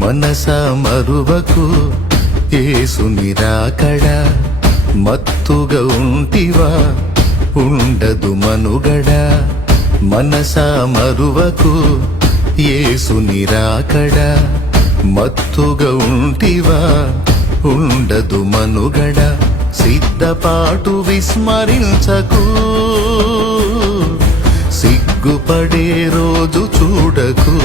మనస మరువకు యేసుని రాకడ, మత్తుగా ఉంటివా ఉండదు మనుగడ. మనస మరువకు యేసుని రాకడ, మత్తుగా ఉంటివా ఉండదు మనుగడ. సిద్ధపాటు విస్మరించకు, సిగ్గుపడే రోజు చూడకు.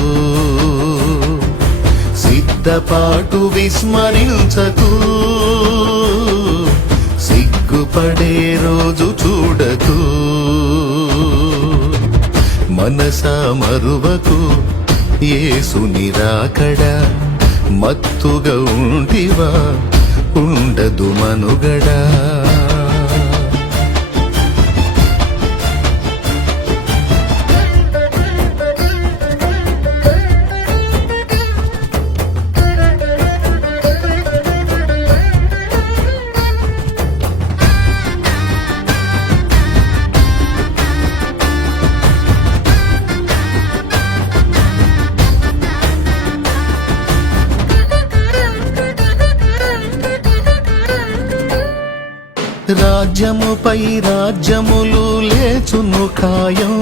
సిద్ధపాటు విస్మరించకు, సిగ్గుపడే రోజు చూడకు. మనస మరువకు యేసుని రాకడ, మత్తుగా ఉంటివా ఉండదు మనుగడ. రాజ్యముపై రాజ్యములు లేచును ఖాయం,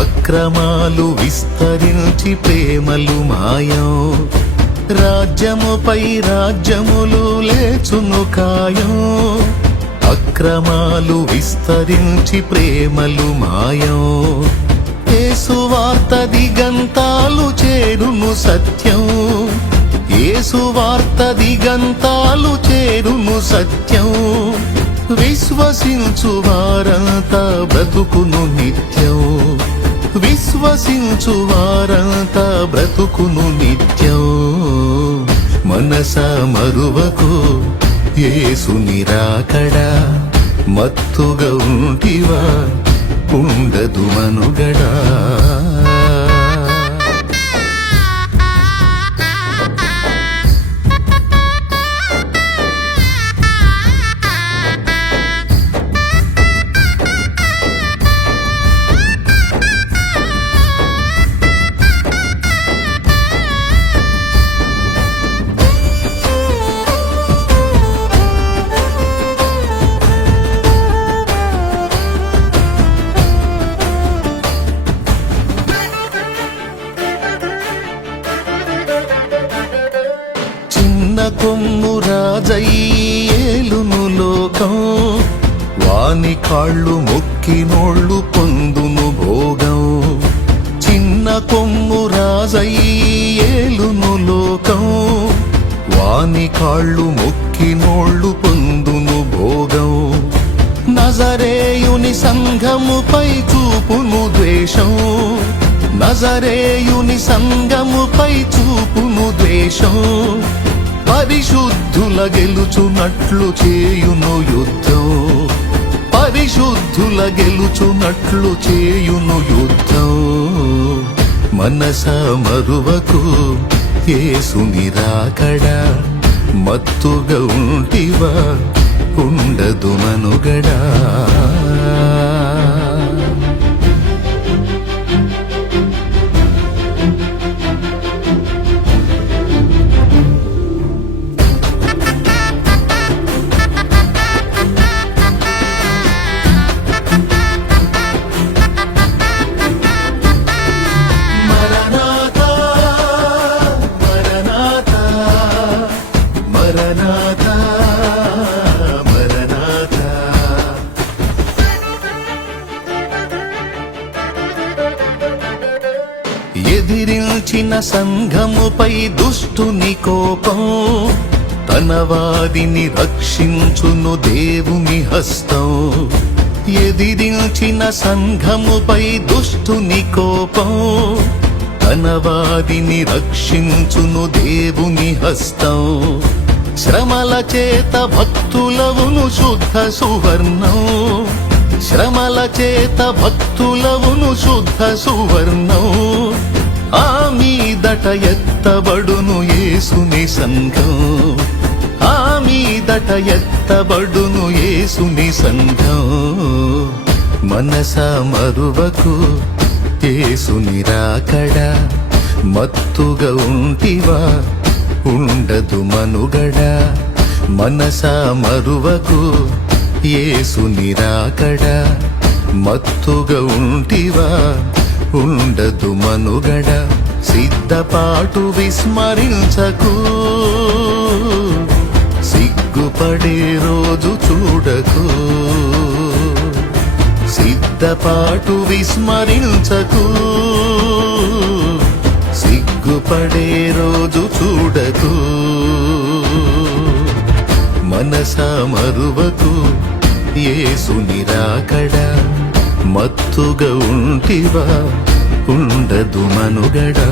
అక్రమాలు విస్తరించి ప్రేమలు మాయం. రాజ్యముపై రాజ్యములు లేచును ఖాయం, అక్రమాలు విస్తరించి ప్రేమలు మాయం. యేసు వార్త దిగంతాలు చేరును సత్యం, యేసు వార్త దిగంతాలు చేరును సత్యం. విశ్వసించు వారంతా బ్రతుకును నిత్యం, విశ్వసించు వారంతా బ్రతుకును నిత్యం. మనస మరువకు యేసుని రాకడ, మత్తుగా ఉంటివా ఉండదు మనుగడ. కొమ్ము రాజయ్యేలును లోకం, వాని కాళ్ళు మొక్కినోళ్ళు పొందును భోగం. చిన్న కొమ్ము రాజయ్యేలును లోకం, వాని కాళ్ళు మొక్కినోళ్ళు పొందును భోగం. నజరేయుని సంఘముపై చూపును ద్వేషం, నజరేయుని సంఘముపై చూపును ద్వేషం. పరిశుద్ధుల గెలుచునట్లు చేయును యుద్ధం, పరిశుద్ధుల గెలుచునట్లు చేయును యుద్ధం. మనస మరువకు యేసుని రాకడ, మత్తుగా ఉంటివా ఉండదు మనుగడ. మరణాత ఎదిరించిన సంఘముపై దుష్టుని కోపం, తన వారిని రక్షించును దేవుని హస్తం. ఎదిరించిన సంఘముపై దుష్టుని కోపం, తన వారిని రక్షించును దేవుని హస్తం. శ్రమల చేత భక్తులవును శుద్ధ సువర్ణం, శ్రమల చేత భక్తులవును శుద్ధ సువర్ణం. ఆ మీదట ఎత్తబడును యేసుని సంఘం, ఆ మీదట ఎత్తబడును యేసుని సంఘం. మనస మరువకు యేసుని రాకడా, మత్తుగా ఉంటివా ఉండదు మనుగడ. మనస మరువకు యేసుని రాకడా, మత్తుగా ఉంటివా ఉండదు మనుగడ. సిద్ధపాటు విస్మరించకు, సిగ్గుపడే రోజు చూడకు. సిద్ధపాటు విస్మరించకు, సిగ్గుపడే రోజు చూడకు. మనస మరువకు యేసుని రాకడా, మత్తుగా ఉంటివా ఉండదు మనుగడా.